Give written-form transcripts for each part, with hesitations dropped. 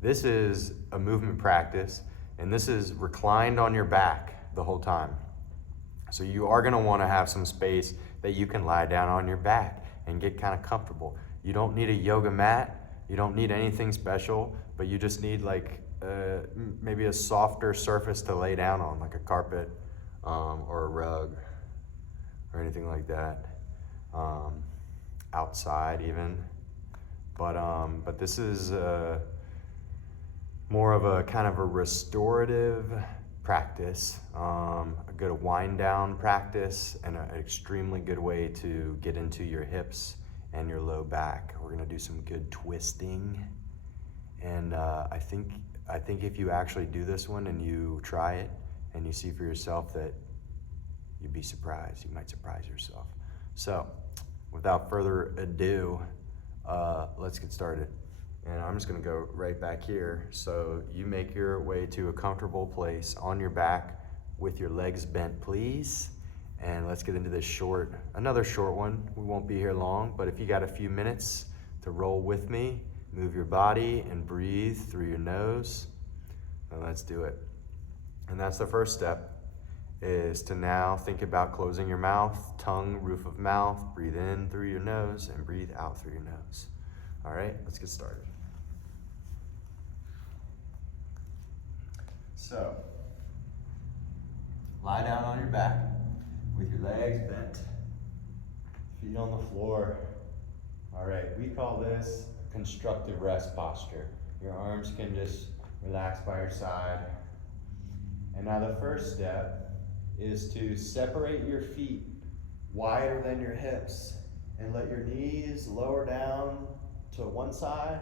This is a movement practice, and this is reclined on your back the whole time. So you are gonna wanna have some space that you can lie down on your back and get kind of comfortable. You don't need a yoga mat, you don't need anything special, but you just need like maybe a softer surface to lay down on, like a carpet or a rug or anything like that. Outside even. But this is more of a kind of a restorative practice, a good wind down practice, and an extremely good way to get into your hips and your low back. We're gonna do some good twisting, and I think if you actually do this one and you try it and you see for yourself, that you'd be surprised. You might surprise yourself. So, without further ado, let's get started. And I'm just gonna go right back here. So you make your way to a comfortable place on your back with your legs bent, please. And let's get into this another short one. We won't be here long, but if you got a few minutes to roll with me, move your body and breathe through your nose, then let's do it. And that's the first step, is to now think about closing your mouth, tongue, roof of mouth, breathe in through your nose and breathe out through your nose. All right, let's get started. So, lie down on your back with your legs bent, feet on the floor. All right, we call this a constructive rest posture. Your arms can just relax by your side. And now the first step is to separate your feet wider than your hips and let your knees lower down to one side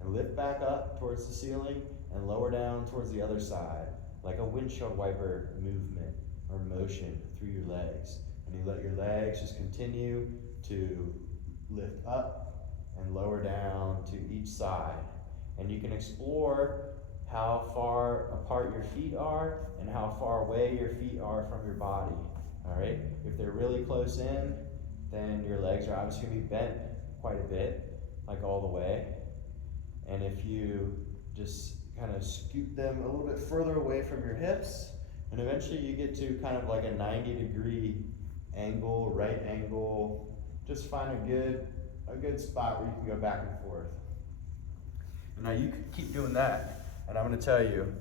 and lift back up towards the ceiling and lower down towards the other side, like a windshield wiper movement or motion through your legs. And you let your legs just continue to lift up and lower down to each side. And you can explore how far apart your feet are and how far away your feet are from your body. All right? If they're really close in, then your legs are obviously going to be bent quite a bit, like all the way. And if you just kind of scoot them a little bit further away from your hips, and eventually you get to kind of like a 90-degree angle, right angle. Just find a good spot where you can go back and forth. And now you can keep doing that, and I'm going to tell you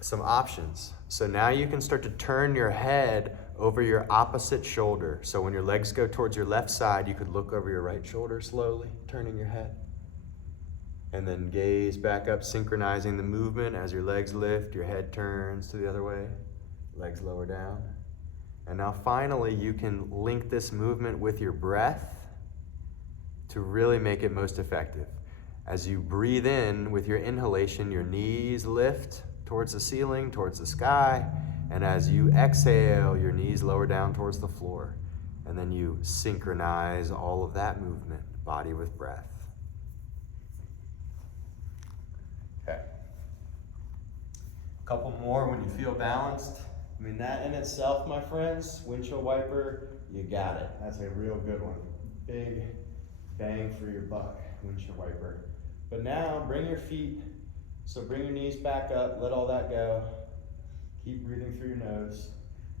some options. So now you can start to turn your head over your opposite shoulder. So when your legs go towards your left side, you could look over your right shoulder slowly, turning your head. And then gaze back up, synchronizing the movement. As your legs lift, your head turns to the other way, legs lower down. And now finally, you can link this movement with your breath to really make it most effective. As you breathe in with your inhalation, your knees lift towards the ceiling, towards the sky. And as you exhale, your knees lower down towards the floor. And then you synchronize all of that movement, body with breath. Okay. A couple more when you feel balanced. I mean, that in itself, my friends, windshield wiper, you got it. That's a real good one. Big bang for your buck, windshield wiper. But now, bring your your knees back up, let all that go. Keep breathing through your nose.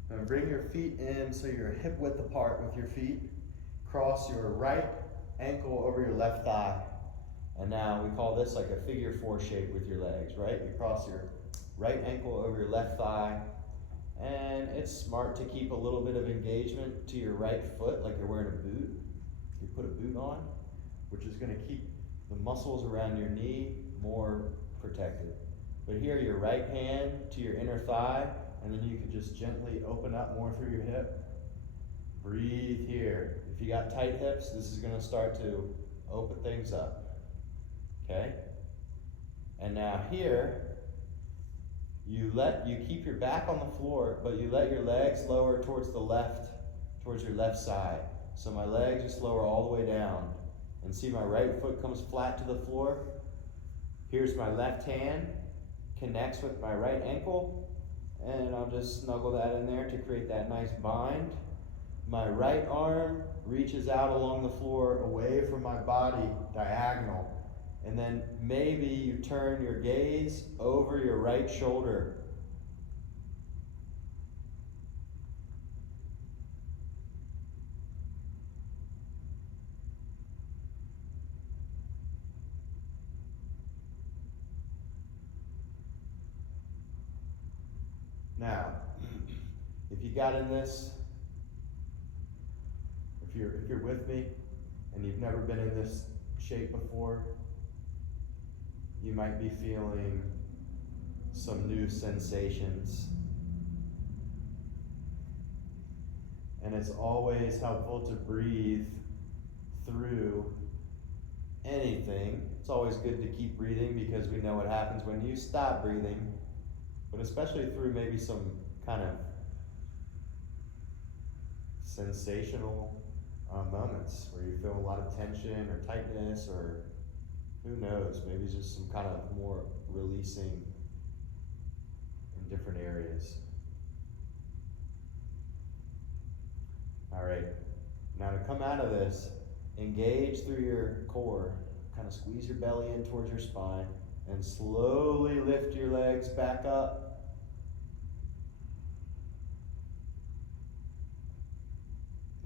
Now bring your feet in so you're hip width apart with your feet. Cross your right ankle over your left thigh. And now we call this like a figure 4 shape with your legs, right? You cross your right ankle over your left thigh. And it's smart to keep a little bit of engagement to your right foot, like you're wearing a boot. You put a boot on, which is going to keep the muscles around your knee more protected. But here, your right hand to your inner thigh, and then you can just gently open up more through your hip. Breathe here. If you got tight hips, this is going to start to open things up. Okay? And now here, you keep your back on the floor, but you let your legs lower towards the left, towards your left side. So my legs just lower all the way down. And see, my right foot comes flat to the floor. Here's my left hand, connects with my right ankle, and I'll just snuggle that in there to create that nice bind. My right arm reaches out along the floor away from my body, diagonal. And then maybe you turn your gaze over your right shoulder. Now, if you got in this, if you're with me and you've never been in this shape before, you might be feeling some new sensations. And it's always helpful to breathe through anything. It's always good to keep breathing because we know what happens when you stop breathing, but especially through maybe some kind of sensational moments where you feel a lot of tension or tightness, or who knows, maybe just some kind of more releasing in different areas. All right, now to come out of this, engage through your core, kind of squeeze your belly in towards your spine, and slowly lift your legs back up.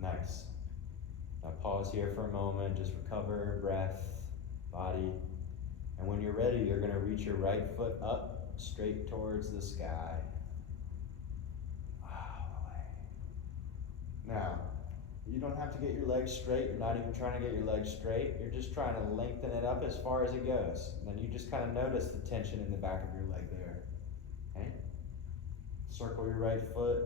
Nice. Now pause here for a moment, just recover breath, body, and when you're ready, you're going to reach your right foot up straight towards the sky. Now, you don't have to get your legs straight. You're not even trying to get your legs straight. You're just trying to lengthen it up as far as it goes. And then you just kind of notice the tension in the back of your leg there. Okay? Circle your right foot.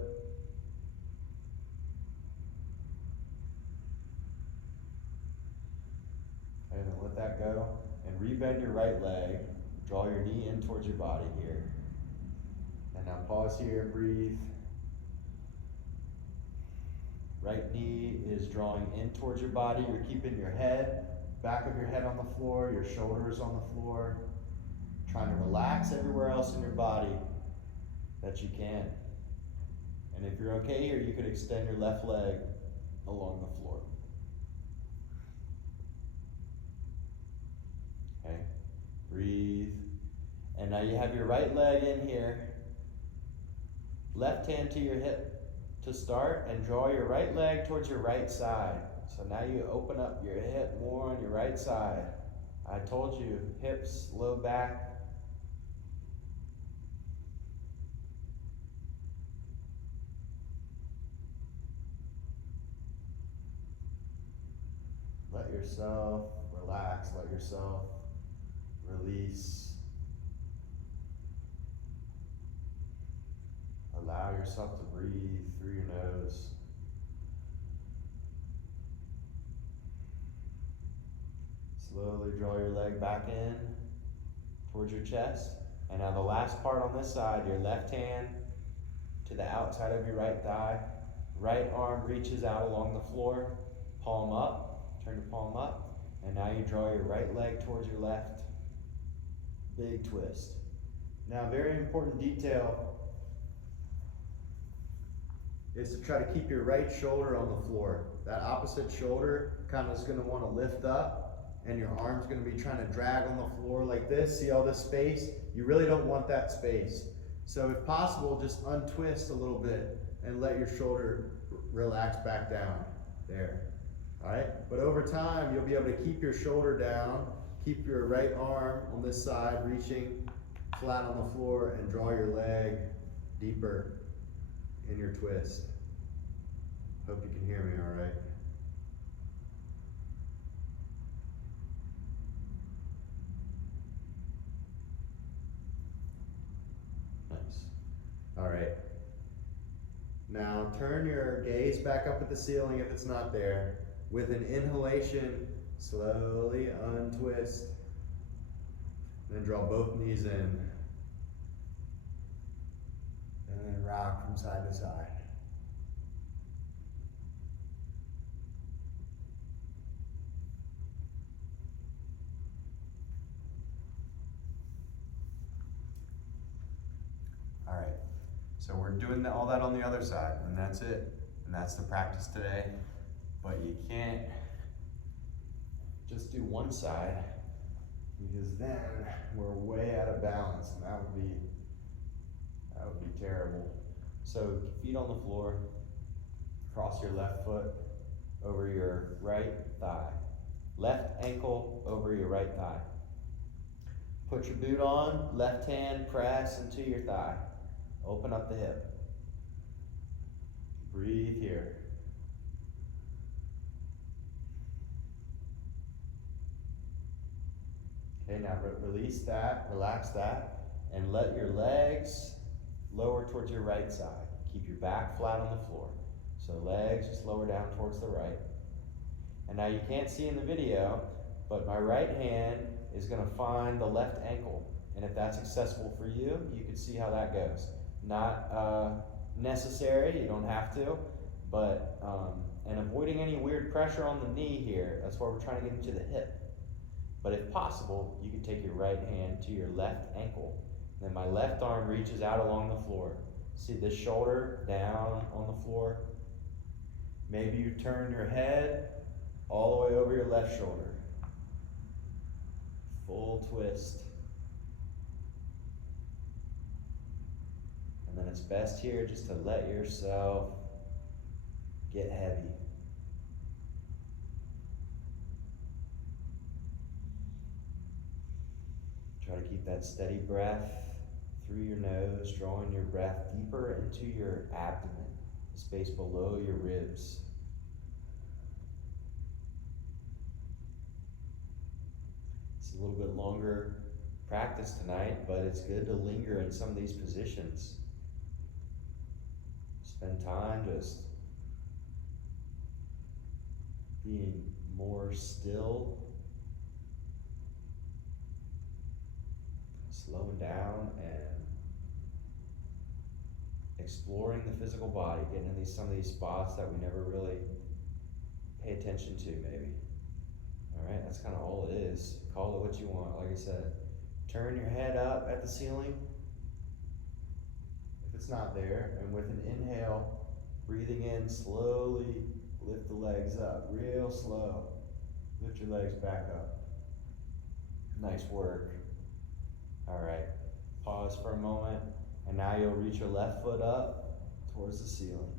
Okay, then let that go. And rebend your right leg. Draw your knee in towards your body here. And now pause here and breathe. Right knee is drawing in towards your body. You're keeping your head, back of your head on the floor, your shoulders on the floor. Trying to relax everywhere else in your body that you can. And if you're okay here, you could extend your left leg along the floor. Okay, breathe. And now you have your right leg in here. Left hand to your hip to start, and draw your right leg towards your right side. So now you open up your hip more on your right side. I told you, hips, low back. Let yourself relax, let yourself release. Allow yourself to breathe through your nose. Slowly draw your leg back in towards your chest. And now the last part on this side, your left hand to the outside of your right thigh. Right arm reaches out along the floor. Palm up, turn your palm up. And now you draw your right leg towards your left. Big twist. Now, very important detail is to try to keep your right shoulder on the floor. That opposite shoulder kind of is going to want to lift up, and your arm's going to be trying to drag on the floor like this. See all this space? You really don't want that space. So if possible, just untwist a little bit and let your shoulder relax back down there. All right? But over time, you'll be able to keep your shoulder down, keep your right arm on this side reaching flat on the floor, and draw your leg deeper in your twist. Hope you can hear me all right. Nice. All right. Now turn your gaze back up at the ceiling if it's not there. With an inhalation, slowly untwist. Then draw both knees in. And then rock from side to side. All right, so we're doing all that on the other side, and that's it. And that's the practice today. But you can't just do one side. because then we're way out of balance, and that would be terrible. So feet on the floor, cross your left foot over your right thigh, left ankle over your right thigh. Put your boot on, left hand press into your thigh. Open up the hip. Breathe here. Okay, now release that, relax that, and let your legs lower towards your right side. Keep your back flat on the floor. So legs just lower down towards the right. And now you can't see in the video, but my right hand is going to find the left ankle. And if that's accessible for you, you can see how that goes. Not necessary, you don't have to, but, and avoiding any weird pressure on the knee here, that's why we're trying to get into the hip. But if possible, you can take your right hand to your left ankle. Then my left arm reaches out along the floor. See this shoulder down on the floor? Maybe you turn your head all the way over your left shoulder. Full twist. And then it's best here just to let yourself get heavy. Try to keep that steady breath through your nose, drawing your breath deeper into your abdomen, the space below your ribs. It's a little bit longer practice tonight, but it's good to linger in some of these positions. Spend time just being more still, slowing down and exploring the physical body, getting in some of these spots that we never really pay attention to, maybe. All right, that's kind of all it is. Call it what you want. Like I said, turn your head up at the ceiling if it's not there, and with an inhale, breathing in, slowly lift the legs up, real slow. Lift your legs back up. Nice work. All right, pause for a moment, and now you'll reach your left foot up towards the ceiling.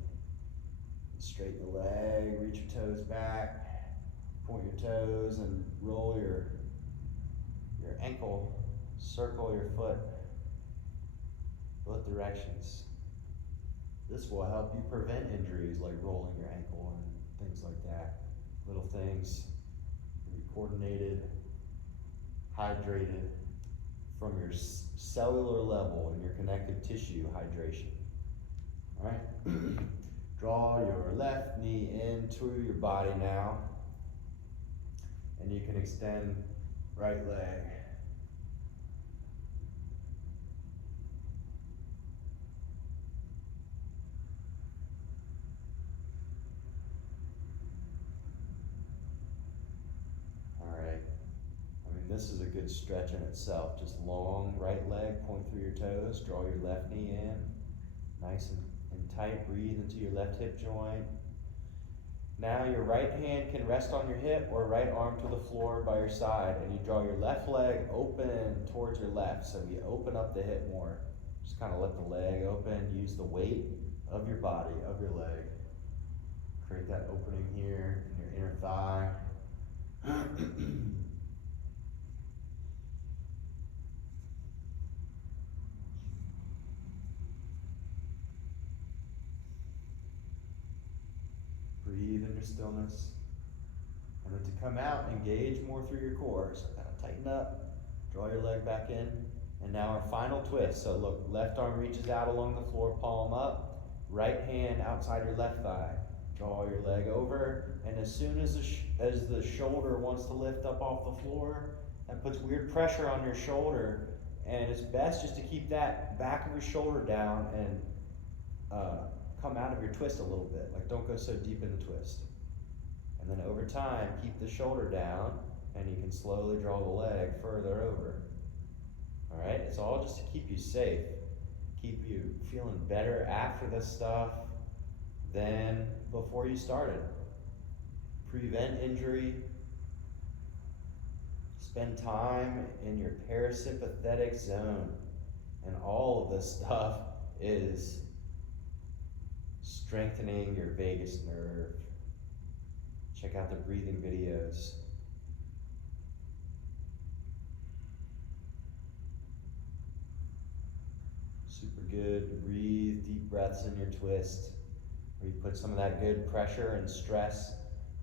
Straighten the leg, reach your toes back, point your toes, and roll your ankle, circle your foot, both directions. This will help you prevent injuries like rolling your ankle and things like that. Little things, be coordinated, hydrated, from your cellular level and your connective tissue hydration. All right? Draw your left knee into your body now, and you can extend right leg. This is a good stretch in itself. Just long right leg, point through your toes, draw your left knee in, nice and tight. Breathe into your left hip joint. Now your right hand can rest on your hip or right arm to the floor by your side, and you draw your left leg open towards your left. So you open up the hip more. Just kind of let the leg open. Use the weight of your body, of your leg. Create that opening here in your inner thigh. Breathe in your stillness. And then to come out, engage more through your core. So kind of tighten up, draw your leg back in. And now our final twist. So look, left arm reaches out along the floor, palm up. Right hand outside your left thigh. Draw your leg over. And as soon as the shoulder wants to lift up off the floor, that puts weird pressure on your shoulder. And it's best just to keep that back of your shoulder down and come out of your twist a little bit. Like, don't go so deep in the twist. And then over time, keep the shoulder down, and you can slowly draw the leg further over. All right, it's all just to keep you safe, keep you feeling better after this stuff than before you started. Prevent injury. Just spend time in your parasympathetic zone. And all of this stuff is strengthening your vagus nerve. Check out the breathing videos. Super good to breathe, deep breaths in your twist, where you put some of that good pressure and stress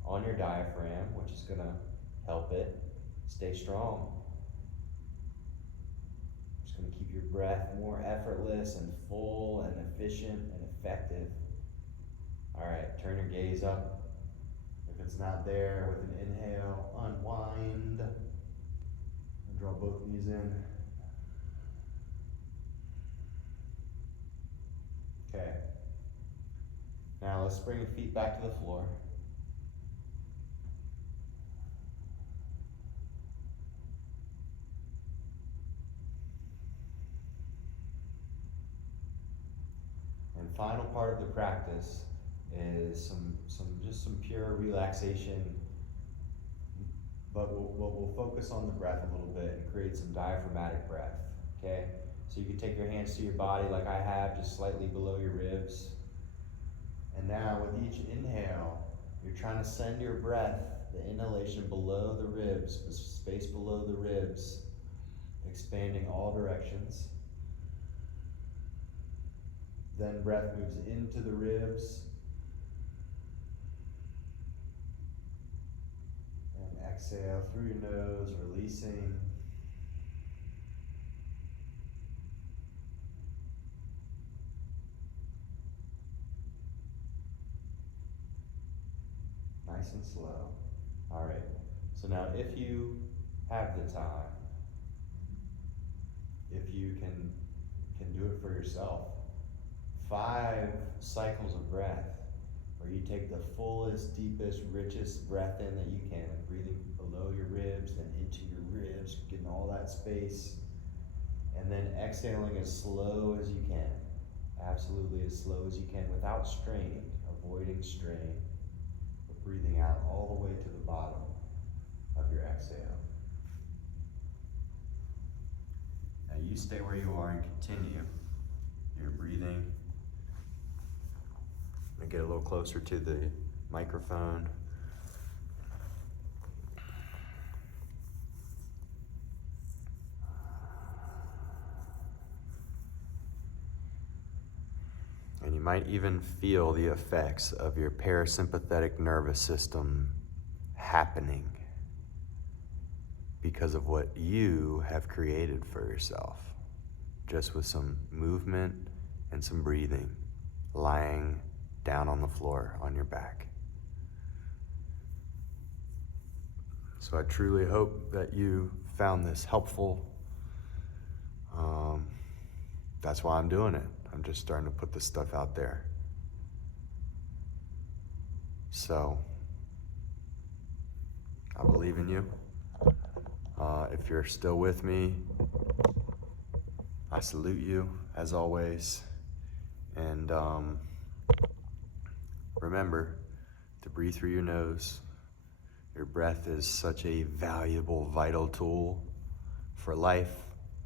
on your diaphragm, which is gonna help it stay strong. Just gonna keep your breath more effortless and full and efficient and effective. All right, turn your gaze up. If it's not there, with an inhale, unwind. And draw both knees in. Okay. Now let's bring your feet back to the floor. And final part of the practice is some pure relaxation, but we'll focus on the breath a little bit and create some diaphragmatic breath, okay? So you can take your hands to your body like I have, just slightly below your ribs. And now with each inhale, you're trying to send your breath, the inhalation below the ribs, the space below the ribs, expanding all directions. Then breath moves into the ribs. And exhale through your nose, releasing. Nice and slow. All right. So now if you have the time, if you can do it for yourself, 5 cycles of breath where you take the fullest, deepest, richest breath in that you can, breathing below your ribs, then into your ribs, getting all that space, and then exhaling as slow as you can, absolutely as slow as you can without straining, avoiding strain, but breathing out all the way to the bottom of your exhale. Now you stay where you are and continue your breathing. I'm gonna get a little closer to the microphone. And you might even feel the effects of your parasympathetic nervous system happening because of what you have created for yourself, just with some movement and some breathing, lying down on the floor on your back. So I truly hope that you found this helpful. That's why I'm doing it. I'm just starting to put this stuff out there. So I believe in you. If you're still with me, I salute you as always. And remember to breathe through your nose. Your breath is such a valuable, vital tool for life,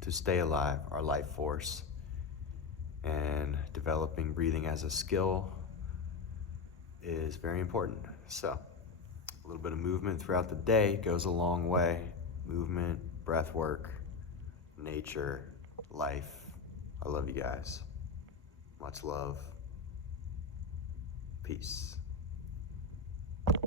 to stay alive, our life force. And developing breathing as a skill is very important. So a little bit of movement throughout the day goes a long way. Movement, breath work, nature, life. I love you guys. Much love. Peace.